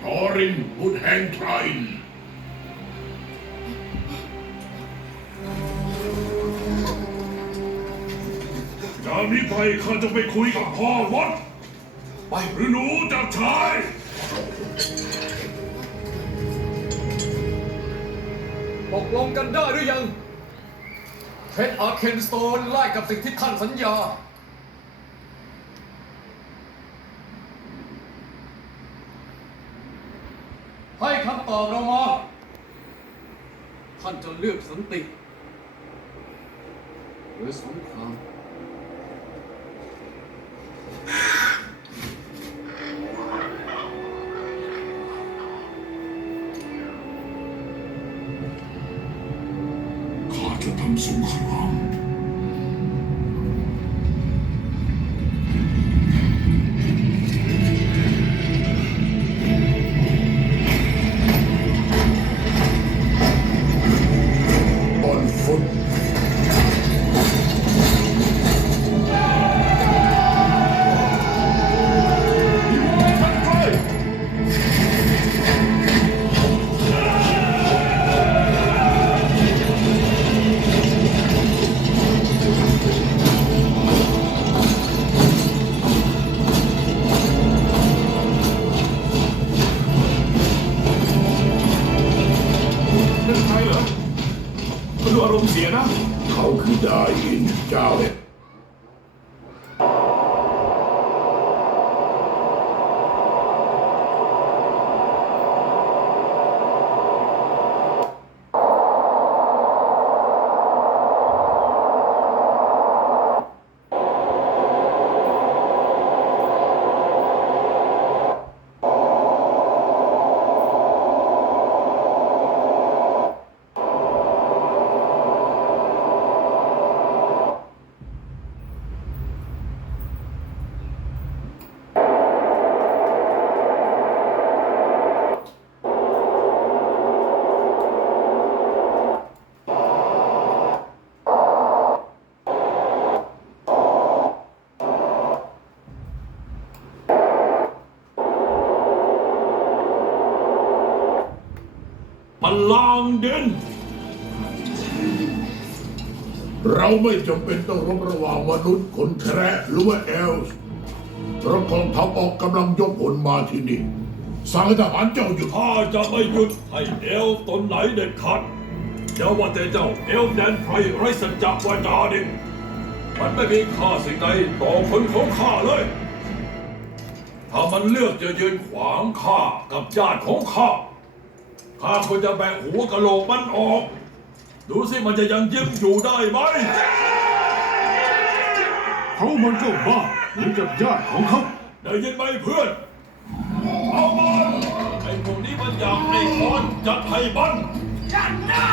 ทอรินบุตรแห่งไทรจากนี้ไปข้าจะไปคุยกับพ่อวัด ไปหรือหนูจับชายตกลงกันได้หรือยังเพชรอาร์เคนสโตนไล่กับสิ่งที่ท่านสัญญา ให้คำตอบเรามาท่านจะเลือกสันติ หรือสงครามข้าจะทำสงคราม นั่นใครเหรอเขาดูอารมณ์เสียนะ เขาคือดาอินเจ้าเลย บัลลังก์เด่นเราไม่จำเป็นต้องรบระหว่างมนุษย์คนแคระหรือว่าเอลส์เพราะกองทัพออกกำลังยกพลมาที่นี่สั่งให้ทหารเจ้าหยุดข้าจะไม่หยุดให้เอลฟ์ตนไหนเด็ดขาดอย่าว่าแต่เจ้าเอลฟ์แดนไพรไร้สัจจะวาจาดิมันไม่มีค่าสิ่งใดต่อคนของข้าเลย ถ้ามันเลือกจะยืนขวางข้ากับญาติของข้า ข้าควรจะแบ่งหัวกะโหลกมันออก ดูสิมันจะยังยิ้มอยู่ได้ไหม เขามันก็บ้าเหมือนกับญาติของเขา ได้ยินไหมเพื่อน เอามันไอ้พวกนี้มันอยากไอ้คอนจัดให้มันจัดได้